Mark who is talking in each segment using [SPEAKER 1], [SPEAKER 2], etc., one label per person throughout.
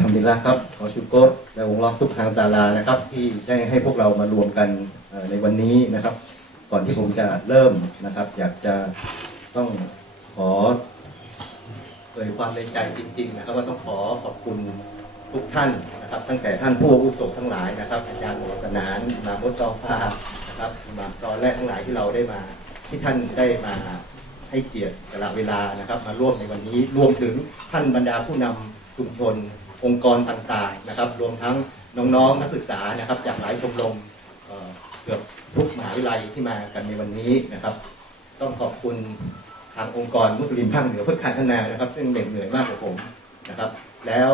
[SPEAKER 1] ทำดีละครับขอชูโกตและวงล้อซุปทางดารานะครับ ที่ได้ให้พวกเรามารวมกันในวันนี้นะครับ ก่อนที่ผมจะเริ่มนะครับ อยากจะต้องขอเผยความในใจจริง ๆ นะครับว่าต้องขอขอบคุณทุกท่านนะครับ ตั้งแต่ท่านผู้อุโสทั้งหลายนะครับ อาจารย์หมอสนานมามดตอฟ้านะครับมาซอนและทั้งหลายที่เราได้มา ที่ท่านได้มาให้เกียรติสละเวลานะครับ มาร่วมในวันนี้รวมถึงท่านบรรดาผู้นำชุมชน องค์กรต่างๆนะครับ รวมทั้งน้องๆนักศึกษานะครับ จากหลายชมรมเเกือบทุกมหาวิทยาลัยที่มากันในวันนี้นะครับ ต้องขอบคุณทางองค์กรมุสลิมภาคเหนือเพื่อการพัฒนานะครับ ซึ่งเหน็ดเหนื่อยมากกว่าผมนะครับ แล้ว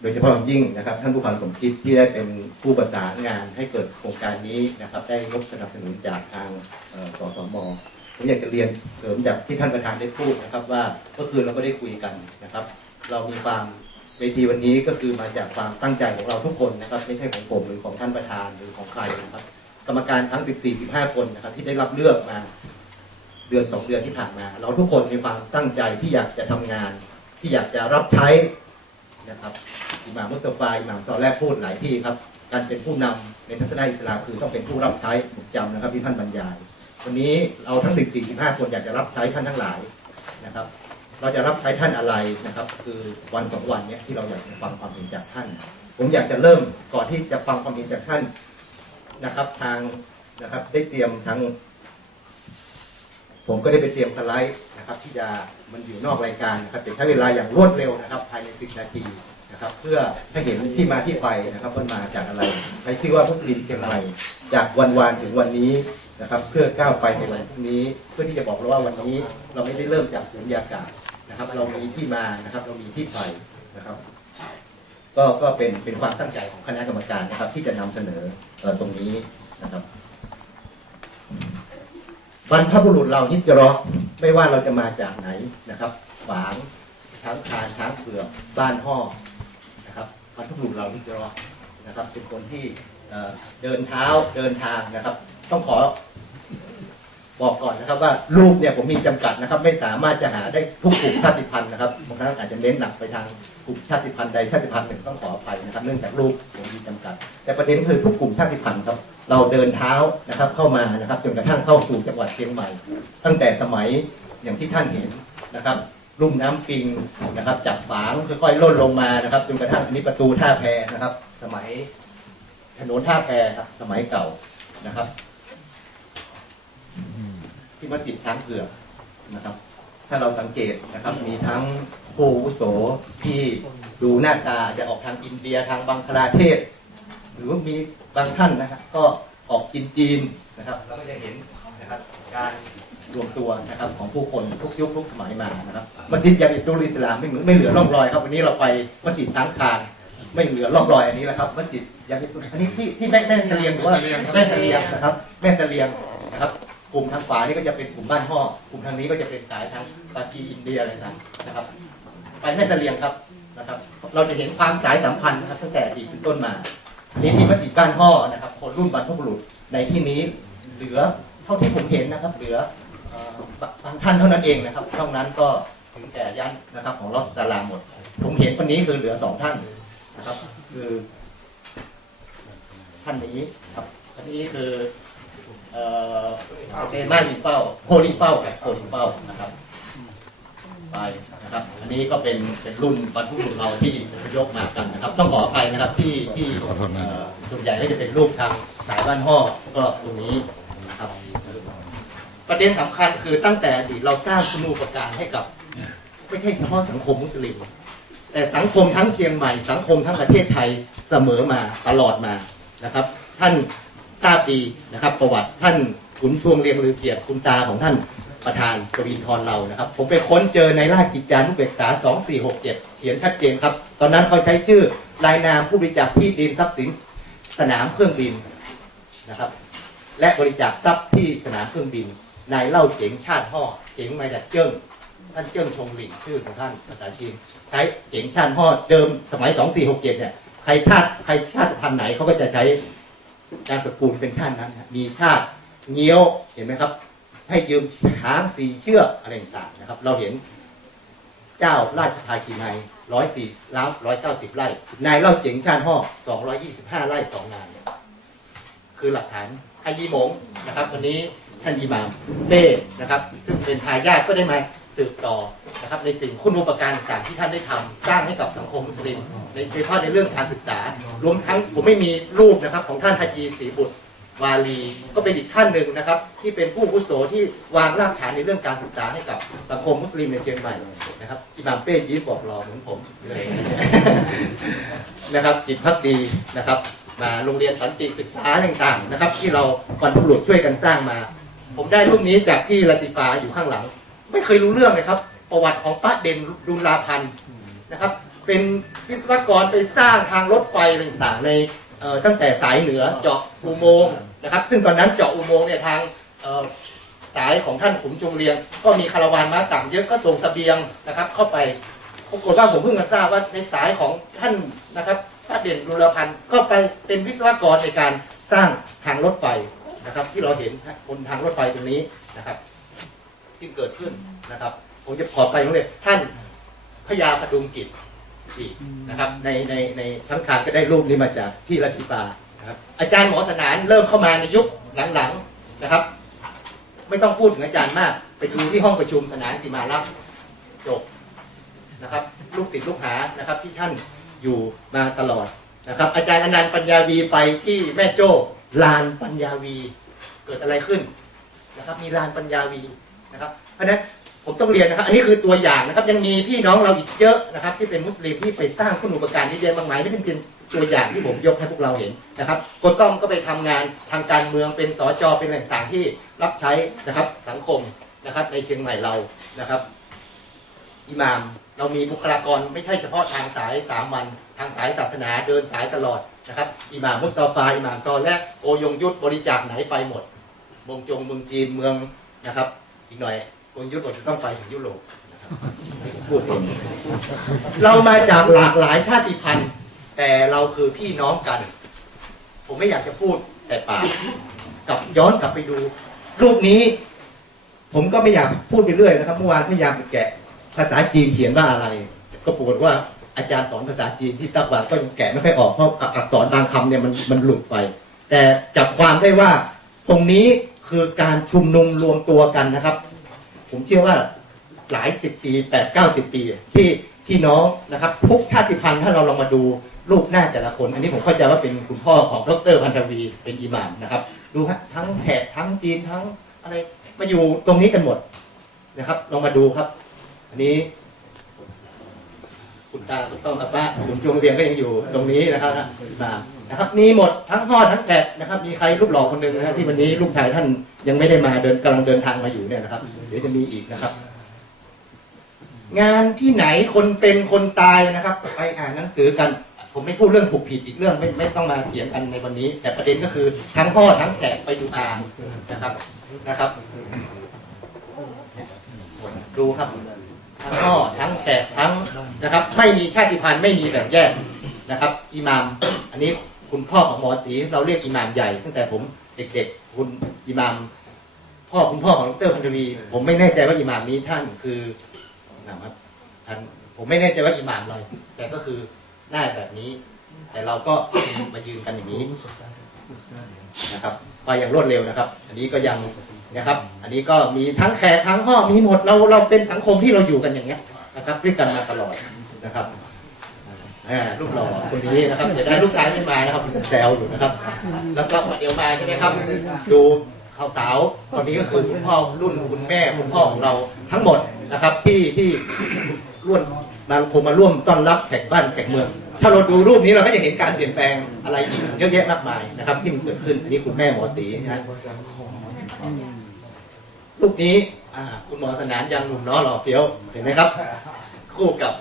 [SPEAKER 1] โดยเฉพาะอย่างยิ่งนะครับ ท่านผู้พันสมคิดที่ได้เป็นผู้ประสานงานให้เกิดโครงการนี้นะครับ ได้งบสนับสนุนจากทางสสมผมอยากจะเรียนเสริมจากที่ท่านประธานได้พูดนะครับ ว่าเมื่อคืนเราก็ได้คุยกันนะครับ เรามีความ เวทีวันนี้ก็คือมาจากความตั้งใจของเราทุกคนนะครับไม่ใช่ของผมหรือของท่านประธานหรือของใครนะครับ กรรมการทั้ง 14 15 คนนะครับ ที่ได้รับเลือกมาเดือน 2 เดือนที่ผ่านมา เราทุกคนมีความตั้งใจที่อยากจะทำงาน ที่อยากจะรับใช้นะครับอิหม่ามมุสตาฟาอิหม่ามซอแรกพูดหลายที่ครับ การเป็นผู้นำในทัศนะอิสลามคือต้องเป็นผู้รับใช้ผมจำนะครับที่ท่านบรรยาย วันนี้เราทั้ง 14 15 คนอยากจะรับใช้ท่านทั้งหลายนะครับ เราจะรับใช้ท่านอะไรนะครับ คือวันสองวันเนี้ยที่เราอยากจะฟังความเห็นจากท่าน ผมอยากจะเริ่มก่อนที่จะฟังความเห็นจากท่านนะครับ ทางนะครับ ได้เตรียมทั้งผมก็ได้ไปเตรียมสไลด์นะครับ ที่จะมันอยู่นอกรายการนะครับแต่ใช้เวลาอย่างรวดเร็วนะครับ ภายใน 10 นาทีนะครับ เพื่อให้เห็นที่มาที่ไปนะครับว่ามาจากอะไรใช้ชื่อว่าพุทธลินเชียงใหม่จากวันวานถึงวันนี้นะครับ เพื่อก้าวไปในวันพรุ่งนี้ เพื่อที่จะบอกเราว่าวันนี้ เราไม่ได้เริ่มจากสุญญากาศ นะครับ เรามีที่มานะครับ เรามีที่ไปนะครับ ก็ก็เป็นเป็นความตั้งใจของคณะกรรมการนะครับ ที่จะนำเสนอเอ่อตรงนี้นะครับบรรพบุรุษเราฮิจราะห์ไม่ว่าเราจะมาจากไหนนะครับฝางช้างคานช้างเผือกบ้านห่อนะครับบรรพบุรุษเราฮิจราะห์นะครับเป็นคนที่เดินเท้าเดินทางนะครับ ต้องขอ บอกก่อนนะครับว่าลูกเนี่ยผมมีจำกัดนะครับ ไม่สามารถจะหาได้ทุกกลุ่มชาติพันธุ์นะครับบางครั้งอาจจะเน้นหนักไปทางกลุ่มชาติพันธุ์ใดชาติพันธุ์หนึ่งต้องขออภัยนะครับ เนื่องจากลูกผมมีจำกัด แต่ประเด็นคือทุกกลุ่มชาติพันธุ์ครับเราเดินเท้านะครับเข้ามานะครับจนกระทั่งเข้าสู่จังหวัดเชียงใหม่ ตั้งแต่สมัยอย่างที่ท่านเห็นนะครับลุ่มน้ำปิงนะครับจากฝางค่อยๆล่นลงมานะครับจนกระทั่งอันนี้ประตูท่าแพนะครับ สมัยถนนท่าแพครับสมัยเก่านะครับ ที่มัสยิดช้างเผือกนะครับ ถ้าเราสังเกตนะครับ มีทั้งผู้วุโสที่ดูหน้าตาจะออกทางอินเดียทางบังคลาเทศ หรือว่ามีบางท่านนะครับก็ออกจีนจีนนะครับเราก็จะเห็นนะครับการรวมตัวนะครับของผู้คนทุกยุคทุกสมัยมานะครับมัสยิดยามิตุลอิสลามไม่เหมือนไม่เหลือร่องรอยครับวันนี้เราไปมัสยิดช้างคานไม่เหลือร่องรอยอันนี้แล้วครับมัสยิดยามิตุลอันนี้ที่ที่แม่แม่เสลียงหรือว่าแม่เสลียงนะครับแม่เสลียง กลุ่มทางขวานี่ก็จะเป็นกลุ่มบ้านห่อกลุ่มทางนี้ก็จะเป็นสายทางปากีอินเดียอะไรต่างๆนะครับ ไปแม่เสลียงครับนะครับ เราจะเห็นความสายสัมพันธ์นะครับตั้งแต่อดีตเป็นต้นมานี่ที่มัสยิดบ้านห่อนะครับคนรุ่นบรรพบุรุษในที่นี้เหลือเท่าที่ผมเห็นนะครับ เหลือบางท่านเท่านั้นเองนะครับนอกนั้นก็ถึงแต่ยันนะครับ ของรอสตาราหมด ผมเห็นคนนี้คือเหลือสองท่านนะครับ คือท่านนี้ครับท่านนี้คือ เอ่อเดมาลีเป้าโคลีเป้ากับโคลีเป้านะครับไปนะครับ อันนี้ก็เป็นเป็นรุ่นบรรพบุรุษเราที่ยพมากันนะครับ ต้องขออภัยนะครับที่ที่ส่วนใหญ่ก็จะเป็นรูปทางสายบ้านห่อก็ตรงนี้นะครับประเด็นสำคัญคือตั้งแต่อดีตเราสร้างคุณูปการให้กับ ไม่ใช่เฉพาะสังคมมุสลิม แต่สังคมทั้งเชียงใหม่ สังคมทั้งประเทศไทยเสมอมาตลอดมานะครับ ท่าน ทราบดีนะครับ ประวัติท่านขุนชวงเรียงลือเกียรติคุณตาของท่านประธานกวินทรเรานะครับ ผมไปค้นเจอในราชกิจจานุเบกษา 2467 เขียนชัดเจนครับ ตอนนั้นเขาใช้ชื่อรายนามผู้บริจาคที่ดินทรัพย์สินสนามเครื่องบินนะครับ และบริจาคทรัพย์ที่สนามเครื่องบินนายเล่าเจ๋งชาติห่อเจ๋งมาจากเจิ้งท่านเจิ้งชงหลิงชื่อของท่านภาษาจีนใช้เจ๋งชาติห่อเดิมสมัย 2467 เนี่ยใครชาติใครชาติพันธุ์ไหนเขาก็จะใช้ นามสกุลเป็นท่านนั้นมีชาติเงี้ยวเห็นไหมครับ ให้ยืมช้างสีเชือกอะไรต่างๆนะครับ เราเห็นเจ้าราชภาคีนายร้อยสี่ล้านร้อยเก้าสิบไร่ นายเล่าเจ๋งชาญห่อสองร้อยยี่สิบห้าไร่สองงาน คือหลักฐานอายีหมงนะครับ วันนี้ท่านอิหมามเป้นะครับ ซึ่งเป็นทายาทก็ได้ไหม สืบต่อนะครับในสิ่งคุณูปการต่างที่ท่านได้ทำสร้างให้กับสังคมมุสลิมในโดยเฉพาะในเรื่องการศึกษารวมทั้งผมไม่มีรูปนะครับของท่านฮัจีศรีบุตรวาลีก็เป็นอีกท่านหนึ่งนะครับ ที่เป็นผู้อาวุโสที่วางรากฐานในเรื่องการศึกษาให้กับสังคมมุสลิมในเชียงใหม่นะครับอิหม่ามเป้ยิ้บอกรอเหมือนผมเลยนะครับจิตพักดีนะครับ มาโรงเรียนสันติศึกษาต่างๆนะครับ ที่เราบรรพบุรุษช่วยกันสร้างมา ผมได้รูปนี้จากที่ลาติฟาอยู่ข้างหลัง ไม่เคยรู้เรื่องเลยครับ ประวัติของป้าเด่นดุลาพันธ์นะครับ เป็นวิศวกรไปสร้างทางรถไฟต่างๆในตั้งแต่สายเหนือเจาะอุโมงค์นะครับ ซึ่งตอนนั้นเจาะอุโมงค์เนี่ยทางสายของท่านขุมจงเรียง ก็มีคาราวานม้าต่างเยอะก็ส่งเสบียงนะครับ เข้าไปปรากฏว่าผมเพิ่งมาทราบว่าในสายของท่านนะครับป้าเด่นดุลพันธ์ก็ไปเป็นวิศวกรในการสร้างทางรถไฟนะครับ ที่เราเห็นบนทางรถไฟตรงนี้นะครับ ที่เกิดขึ้นนะครับผมจะขอไปตรงนี้ท่านพญาพดุงกิจอีกนะครับ ในในในชั้นคานก็ได้รูปนี้มาจากพี่รัติปานะครับ อาจารย์หมอสนานเริ่มเข้ามาในยุคหลังๆนะครับ ไม่ต้องพูดถึงอาจารย์มาก ไปดูที่ห้องประชุมสนานสีมาลักษณ์จบนะครับ ลูกศิษย์ลูกหานะครับ ที่ท่านอยู่มาตลอดนะครับ อาจารย์อนันต์ปัญญาวีไปที่แม่โจ้ลานปัญญาวี เกิดอะไรขึ้นนะครับ มีลานปัญญาวี นะครับเพราะฉะนั้นผมต้องเรียนนะครับ อันนี้คือตัวอย่างนะครับ ยังมีพี่น้องเราอีกเยอะนะครับ ที่เป็นมุสลิมที่ไปสร้างคุณูปการที่เยอะมากมายนี่เป็นเพียงตัวอย่างที่ผมยกให้พวกเราเห็นนะครับโกต้อมก็ไปทำงานทางการเมืองเป็นสจเป็นอะไรต่างๆที่รับใช้นะครับสังคมนะครับในเชียงใหม่เรานะครับอิหมามเรามีบุคลากรไม่ใช่เฉพาะทางสายสามัญทางสายศาสนาเดินสายตลอดนะครับอิหม่ามมุสตาฟาอิหม่ามซอและโกยงยุทธบริจาคไหนไปหมดมงจงเมืองจีนเมืองนะครับ อีกหน่อยโกยงยุทธบอกจะต้องไปถึงยุโรปนะครับพูดเองเรามาจากหลากหลายชาติพันธุ์ แต่เราคือพี่น้องกัน ผมไม่อยากจะพูดแต่ปากกลับย้อนกลับไปดู รูปนี้ ผมก็ไม่อยากพูดไปเรื่อยนะครับเมื่อวานพยายามแกะภาษาจีนเขียนว่าอะไร ก็ปรากฏว่าอาจารย์สอนภาษาจีนที่ตักบาก็ยังแกะไม่ค่อยออกเพราะอักษรบางคำเนี่ยมันมันหลุดไป แต่จับความได้ว่าตรงนี้ คือการชุมนุมรวมตัวกันนะครับ ผมเชื่อว่าหลายสิบปีแปดเก้าสิบปี ที่พี่น้องนะครับทุกชาติพันธุ์ถ้าเราลองมาดูรูปหน้าแต่ละคน อันนี้ผมเข้าใจว่าเป็นคุณพ่อของดรพันธวีเป็นอิหม่ามนะครับดูฮะทั้งแขกทั้งจีนทั้งอะไรมาอยู่ตรงนี้กันหมดนะครับลองมาดูครับ อันนี้ คุณตาต้องอาป้าคุณจงเรียงก็ยังอยู่ตรงนี้นะครับมา นะครับมีหมดทั้งพ่อทั้งแขกนะครับ มีใครรูปหล่อคนหนึ่งนะครับที่วันนี้ลูกชายท่านยังไม่ได้มาเดินกำลังเดินทางมาอยู่เนี่ยนะครับ เดี๋ยวจะมีอีกนะครับ งานที่ไหนคนเป็นคนตายนะครับ ไปอ่านหนังสือกัน ผมไม่พูดเรื่องถูกผิดอีกเรื่องไม่ไม่ต้องมาเถียงกันในวันนี้ แต่ประเด็นก็คือทั้งพ่อทั้งแขกไปดูอ่านนะครับนะครับ ดูครับทั้งพ่อทั้งแขกทั้งนะครับ ไม่มีชาติพันธุ์ไม่มีแบ่งแยกนะครับอิหมาม อันนี้ คุณพ่อของหมอตีเราเรียกอิหมามใหญ่ ตั้งแต่ผมเด็กๆคุณอิหมามพ่อคุณพ่อของดรพันธวี ผมไม่แน่ใจว่าอิหมามนี้ท่านคืออิหมามครับท่านผมไม่แน่ใจว่าอิหมามอะไรแต่ก็คือหน้าแบบนี้ แต่เราก็มายืนกันอย่างนี้นะครับไปอย่างรวดเร็วนะครับ อันนี้ก็ยังนะครับ อันนี้ก็มีทั้งแขกทั้งห้อมีหมดเราเราเป็นสังคมที่เราอยู่กันอย่างเงี้ยนะครับด้วยกันมาตลอดนะครับ อ่าลูกหล่อคนนี้นะครับเสียดายลูกชายไม่มานะครับผมจะแซวอยู่นะครับ แล้วก็มาเดี๋ยวมาใช่ไหมครับ ดูข่าวสาวคนนี้ก็คือคุณพ่อรุ่นคุณแม่คุณพ่อของเราทั้งหมดนะครับ ที่ที่ร่วมมาคงมาร่วมต้อนรับแขกบ้านแขกเมือง ถ้าเราดูรูปนี้เราก็จะเห็นการเปลี่ยนแปลงอะไรอีกเยอะแยะมากมายนะครับ ที่มันเกิดขึ้นอันนี้คุณแม่หมอตีนะรูปนี้คุณหมอสนานยังหนุ่มเน้อหล่อเฟี้ยวเห็นไหมครับ คู่กับ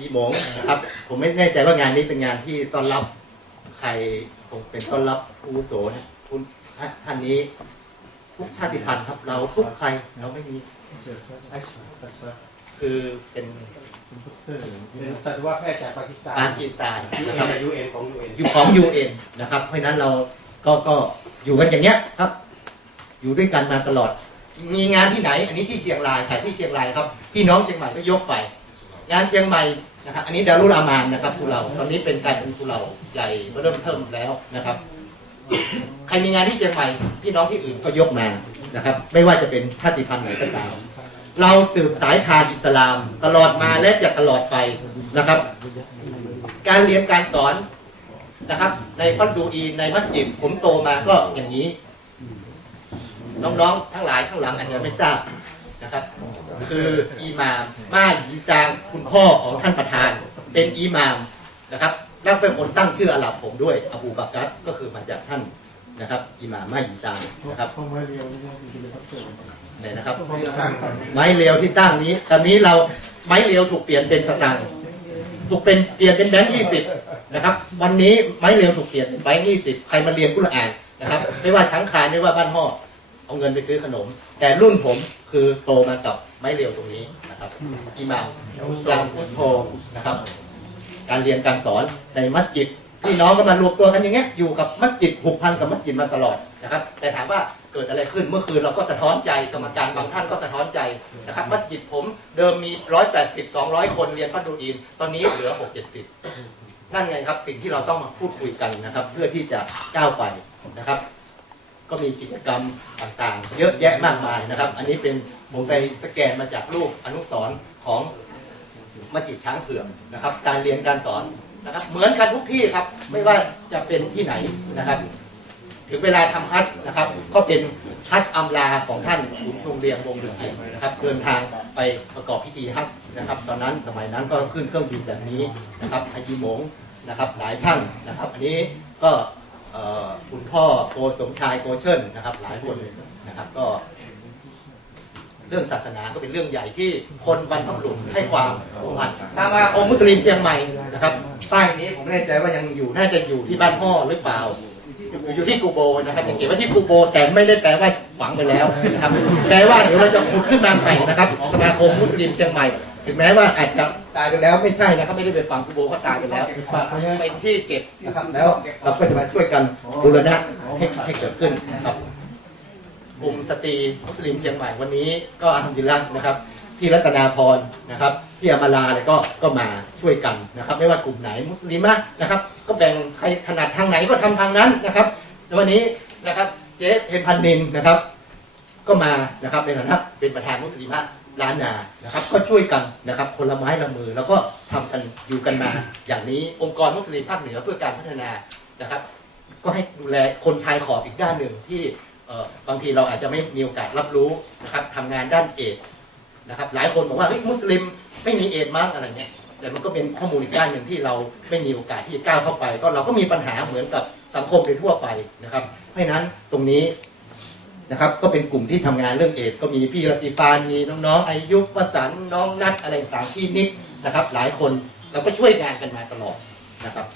[SPEAKER 1] ยีหมงนะครับ ผมไม่แน่ใจว่างานนี้เป็นงานที่ต้อนรับใครคงเป็นต้อนรับผู้โสนะคุณท่านนี้ ทุกชาติพันธุ์ครับ เราทุกใครเราไม่มีคือเป็น
[SPEAKER 2] เป็นสัตวแพทย์จากปากีสถาน
[SPEAKER 1] ปากีสถานนะครับ
[SPEAKER 2] ยูเอ็นของยูเอ็น
[SPEAKER 1] อยู่ของ UN นะครับ เพราะนั้นเราก็ก็อยู่กันอย่างเนี้ยครับ อยู่ด้วยกันมาตลอด มีงานที่ไหน อันนี้ที่เชียงรายถ่ายที่เชียงรายครับ พี่น้องเชียงใหม่ก็ยกไป งานเชียงใหม่นะครับอันนี้ดารุลอามานนะครับสุเหร่าตอนนี้เป็นการเป็นสุเหร่าใหญ่เริ่มเทิมแล้วนะครับ ใครมีงานที่เชียงใหม่พี่น้องที่อื่นก็ยกมานะครับ ไม่ว่าจะเป็นชาติพันธุ์ไหนก็ตามเราสืบสายทานอิสลาม ตลอดมาและจะตลอดไปนะครับ การเรียนการสอนนะครับ ในฟัดดูอีในมัสยิดผมโตมาก็อย่างนี้ น้องๆทั้งหลายข้างหลังอาจจะไม่ทราบนะครับ คืออีหม่ามมายีซางคุณพ่อของท่านประธาน เป็นอีหม่ามนะครับแล้วเป็นคนตั้งชื่ออาหรับผมด้วยอบูบักกัตก็คือมาจากท่านนะครับอิหม่ามมายีซางนะครับไหนนะครับ ไม้เรียวที่ตั้งนี้ตอนนี้เราไม้เรียวถูกเปลี่ยนเป็นสตังค์ถูกเป็นเปลี่ยนเป็นแบงค์ยี่สิบนะครับ วันนี้ไม้เรียวถูกเปลี่ยนเป็นแบงค์ยี่สิบใครมาเรียนกุรอานนะครับ ไม่ว่าช้างคานไม่ว่าบ้านห่อ เอาเงินไปซื้อขนม แต่รุ่นผมคือโตมากับไม้เรียวตรงนี้นะครับอิหม่ามอุสลามอุสโทนะครับ การเรียนการสอนในมัสยิดพี่น้องก็มารวมตัวกันอย่างเงี้ยอยู่กับมัสยิดผูกพันกับมัสยิดมาตลอดนะครับ แต่ถามว่าเกิดอะไรขึ้นเมื่อคืนเราก็สะท้อนใจกรรมการบางท่านก็สะท้อนใจนะครับ มัสยิดผมเดิมมี 180 200 คนเรียนฟัดดูอีน ตอนนี้เหลือ 6 70 นั่นไงครับสิ่งที่เราต้องมาพูดคุยกันนะครับ เพื่อที่จะก้าวไปนะครับ ก็มีกิจกรรมต่างๆ เยอะแยะมากมายนะครับ อันนี้เป็นผมไปสแกนมาจากรูปอนุสรณ์ของมัสยิดช้างเผือกนะครับ การเรียนการสอนนะครับ เหมือนกันทุกที่ครับ ไม่ว่าจะเป็นที่ไหนนะครับ ถึงเวลาทำฮัจนะครับ ก็เป็นฮัจอัมลาของท่านขุนชงเรียงวงศ์ดึงเกีนะครับ เดินทางไปประกอบพิธีฮัจนะครับ ตอนนั้นสมัยนั้นก็ขึ้นเครื่องบินแบบนี้นะครับฮาจีหมงนะครับ หลายท่านนะครับ อันนี้ก็ คุณพ่อโกสมชายโกเชิญนะครับ หลายคนนะครับก็ เรื่องศาสนาก็เป็นเรื่องใหญ่ที่คนบรรพบุรุษให้ความสำคัญสมาคมมุสลิมเชียงใหม่นะครับป้ายนี้ผมไม่แน่ใจว่ายังอยู่น่าจะอยู่ที่บ้านพ่อหรือเปล่าอยู่ที่กูโบนะครับยังเขียนว่าที่กูโบแต่ไม่ได้แปลว่าฝังไปแล้วนะครับแปลว่าเดี๋ยวเราจะขุดขึ้นมาใหม่นะครับ สมาคมมุสลิมเชียงใหม่ ถึงแม้ว่าอาจจะตายไปแล้วไม่ใช่นะครับไม่ได้ไปฝังกูโบเขาตายไปแล้วเป็นที่เก็บนะครับแล้วเราก็จะมาช่วยกันบูรณะให้ให้เกิดขึ้นนะครับกลุ่มสตรีมุสลิมเชียงใหม่วันนี้ก็อัลฮัมดุลิลละนะครับพี่รัตนาพรนะครับพี่อมาลาเนี่ยก็ก็มาช่วยกันนะครับ ไม่ว่ากลุ่มไหนมุสลิมะนะครับ ก็แบ่งใครถนัดทางไหนก็ทำทางนั้นนะครับแต่วันนี้นะครับเจ๊เพนพันนินนะครับ ก็มานะครับในฐานะเป็นประธานมุสลิมะ ล้านนานะครับ ก็ช่วยกันนะครับคนละไม้ละมือ แล้วก็ทำกันอยู่กันมา อย่างนี้องค์กรมุสลิมภาคเหนือเพื่อการพัฒนานะครับ ก็ให้ดูแลคนชายขอบอีกด้านหนึ่งที่บางทีเราอาจจะไม่มีโอกาสรับรู้นะครับทำงานด้านเอดส์นะครับ หลายคนบอกว่าเฮ้ยมุสลิมไม่มีเอดส์มั้งอะไรเงี้ยแต่มันก็เป็นข้อมูลอีกด้านหนึ่งที่เราไม่มีโอกาสที่จะก้าวเข้าไป ก็เราก็มีปัญหาเหมือนกับสังคมโดยทั่วไปนะครับ เพราะนั้นตรงนี้ นะครับ ก็เป็นกลุ่มที่ทำงานเรื่องเอดก็มีพี่รติฟามีน้องๆอายุประสันน้องนัดอะไรต่างๆที่นิดนะครับ หลายคนเราก็ช่วยงานกันมาตลอดนะครับ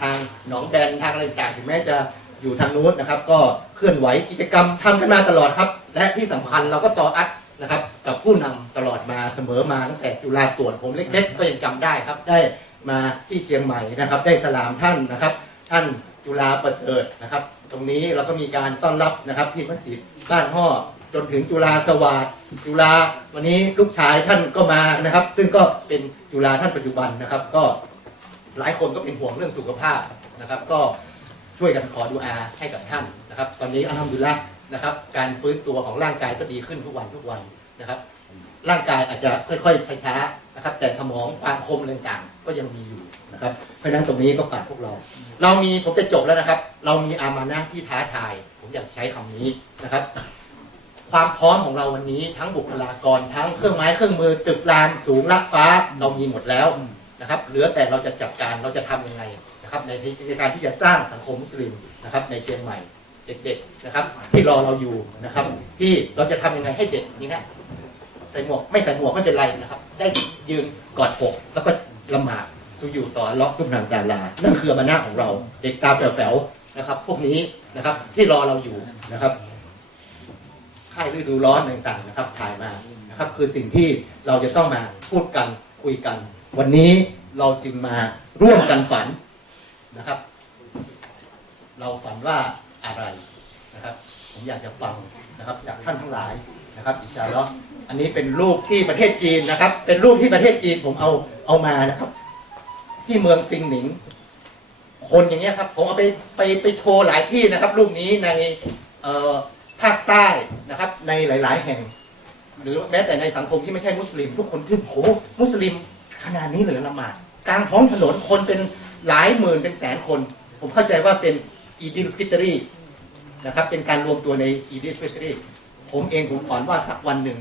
[SPEAKER 1] ทางหนองแดนทางอะไรต่างถึงแม้จะอยู่ทางนู้นนะครับ ก็เคลื่อนไหวกิจกรรมทำกันมาตลอดครับ และที่สำคัญเราก็ต่ออัดนะครับ กับผู้นำตลอดมาเสมอมาตั้งแต่จุฬาตรวจผมเล็ก ๆ ก็ยังจำได้ครับได้มาที่เชียงใหม่นะครับ ได้สลามท่านนะครับ ท่าน จุฬาประเสริฐนะครับ ตรงนี้เราก็มีการต้อนรับนะครับที่มัสยิดบ้านห่อจนถึงจุฬาสวัสดิ์จุฬาวันนี้ลูกชายท่านก็มานะครับ ซึ่งก็เป็นจุฬาท่านปัจจุบันนะครับ ก็หลายคนก็เป็นห่วงเรื่องสุขภาพนะครับ ก็ช่วยกันขอดูอาให้กับท่านนะครับ ตอนนี้อัลฮัมดุลิลละนะครับ การฟื้นตัวของร่างกายก็ดีขึ้นทุกวันทุกวันนะครับ ร่างกายอาจจะค่อยๆช้าๆนะครับ แต่สมองความคมต่างๆก็ยังมีอยู่ นะครับ เพราะฉะนั้นตรงนี้ก็ฝากพวกเรา เรามีผมจะจบแล้วนะครับ เรามีอามานะที่ท้าทาย ผมอยากใช้คำนี้นะครับ ความพร้อมของเราวันนี้ทั้งบุคลากรทั้งเครื่องไม้เครื่องมือตึกรามสูงลักฟ้าเรามีหมดแล้วนะครับเหลือแต่เราจะจัดการเราจะทำยังไงนะครับในในการที่จะสร้างสังคมมุสลิมนะครับ ในเชียงใหม่เด็กๆนะครับ ที่รอเราอยู่นะครับ ที่เราจะทำยังไงให้เด็กนี่นะใส่หมวกไม่ใส่หมวกไม่เป็นไรนะครับ ได้ยืนกอดอกแล้วก็ละหมาด สุอยู่ต่อล็อกซุบฮานะฮูวะตาลานั่นคือมานะของเรา เด็กตาแป๋วๆนะครับ พวกนี้นะครับที่รอเราอยู่นะครับค่ายฤดูร้อนต่างๆนะครับถ่ายมานะครับคือสิ่งที่เราจะต้องมาพูดกันคุยกัน วันนี้เราจึงมาร่วมกันฝันนะครับ เราฝันว่าอะไรนะครับ ผมอยากจะฟังนะครับจากท่านทั้งหลายนะครับอิชาอัลลอฮ์อันนี้เป็นรูปที่ประเทศจีนนะครับ เป็นรูปที่ประเทศจีนผมเอาเอามานะครับ ที่เมืองซิงหนิง คนอย่างเงี้ยครับผมเอาไปไปไปโชว์หลายที่นะครับ รูปนี้ในภาคใต้นะครับ ในหลาย ๆ แห่ง หรือแม้แต่ในสังคมที่ไม่ใช่มุสลิม ทุกคนทึ่งโหมุสลิมขนาดนี้เหรือละหมาดกลางท้องถนนคนเป็นหลายหมื่นเป็นแสนคน ผมเข้าใจว่าเป็นอีดิลฟิตรีนะครับ เป็นการรวมตัวในอีดิลฟิตรีผมเองผมฝันว่าสักวันหนึ่ง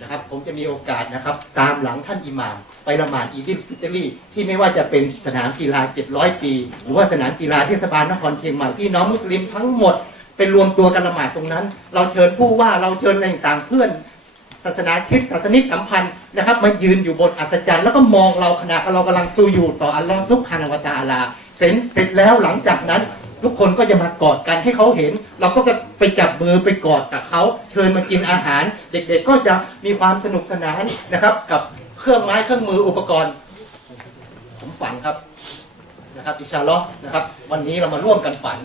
[SPEAKER 1] นะครับผมจะมีโอกาสนะครับ ตามหลังท่านอิหม่าม ไปละหมาดอีดิลฟิตรีที่ไม่ว่าจะเป็นสนามกีฬา 700 ปี หรือว่าสนามกีฬาเทศบาลนครเชียงใหม่พี่น้องมุสลิมทั้งหมดไปรวมตัวกันละหมาดตรงนั้น เราเชิญผู้ว่าเราเชิญอะไรต่างๆเพื่อนศาสนาคริสต์ศาสนิกสัมพันธ์นะครับมายืนอยู่บนอัศจรรย์แล้วก็มองเราขณะเรากำลังสู้อยู่ต่ออัลลอฮ์ซุบฮานาวะตาลาเสร็จเสร็จแล้วหลังจากนั้น ทุกคนก็จะมากอดกันให้เขาเห็น เราก็ไปจับมือไปกอดกับเขาเชิญมากินอาหาร เด็กๆก็จะมีความสนุกสนานนะครับ กับเครื่องไม้เครื่องมืออุปกรณ์ ผมฝันครับนะครับอิชาอัลลอฮ์นะครับ วันนี้เรามาร่วมกันฝัน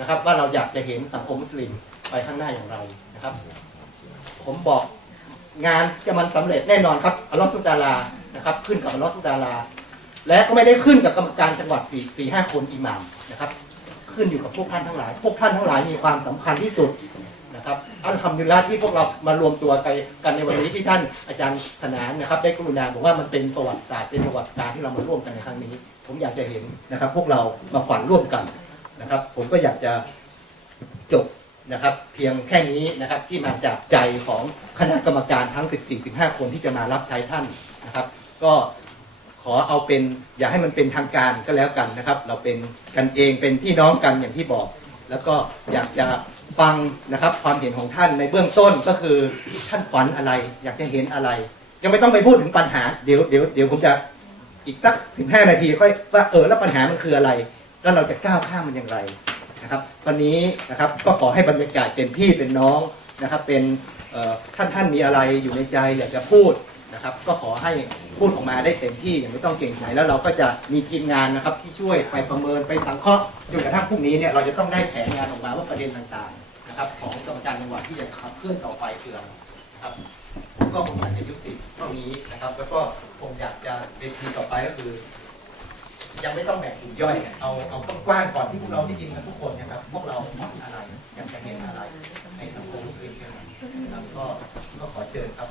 [SPEAKER 1] นะครับ ว่าเราอยากจะเห็นสังคมมุสลิมไปข้างหน้าอย่างไรนะครับ ผมบอกงานจะมันสำเร็จแน่นอนครับอัลลอฮฺสุบฮานะฮูวะตะอาลานะครับขึ้นกับอัลลอฮฺสุบฮานะฮูวะตะอาลาและก็ไม่ได้ขึ้นกับกรรมการจังหวัดสี่สี่ห้าคนอิหม่ามนะครับ ขึ้นอยู่กับพวกท่านทั้งหลาย พวกท่านทั้งหลายมีความสำคัญที่สุดนะครับอัลฮัมดุลิลละห์ที่พวกเรามารวมตัวกันกันในวันนี้ที่ท่านอาจารย์สนานนะครับ ได้กรุณาบอกว่ามันเป็นประวัติศาสตร์เป็นประวัติการที่เรามาร่วมกันในครั้งนี้ ผมอยากจะเห็นนะครับ พวกเรามาฝันร่วมกันนะครับ ผมก็อยากจะจบนะครับเพียงแค่นี้นะครับที่มาจากใจของคณะกรรมการทั้ง 14-15 คนที่จะมารับใช้ท่านนะครับ ก็ ขอเอาเป็นอย่าให้มันเป็นทางการก็แล้วกันนะครับ เราเป็นกันเองเป็นพี่น้องกันอย่างที่บอก แล้วก็อยากจะฟังนะครับความเห็นของท่านในเบื้องต้นก็คือท่านฝันอะไร อยากจะเห็นอะไร ยังไม่ต้องไปพูดถึงปัญหาเดี๋ยวเดี๋ยวเดี๋ยวผมจะอีกสัก 15 นาทีค่อยว่าเออแล้วปัญหามันคืออะไร แล้วเราจะก้าวข้ามมันอย่างไรนะครับ ตอนนี้นะครับก็ขอให้บรรยากาศเป็นพี่เป็นน้องนะครับ เป็นท่านท่านมีอะไรอยู่ในใจอยากจะพูดะครับ ก็ขอให้พูดออกมาได้เต็มที่อย่าไม่ต้องเก่งใจแล้วเราก็จะมีทีมงานนะครับที่ช่วยไปประเมินไปสังเคราะห์จนกระทั่งพรุ่งนี้เนี่ยเราจะต้องได้แผนงานออกมาว่าประเด็นต่างๆนะครับ ของกรรมการจังหวัดที่จะขับเคลื่อนต่อไปเืออะไรครับผมก็คงอยากจะยุติเท่านี้นะครับ แล้วก็ผมอยากจะเวทีต่อไปก็คือ ยังไม่ต้องแบ่งกลุ่มย่อยเอาเอาต้องกว้างก่อนที่พวกเราได้ยินกันทุกคนนะครับ พวกเราต้อะไรยังจะเห็นอะไรในสังคมพื้นทีนะครับก็ก็ขอเชิญครับ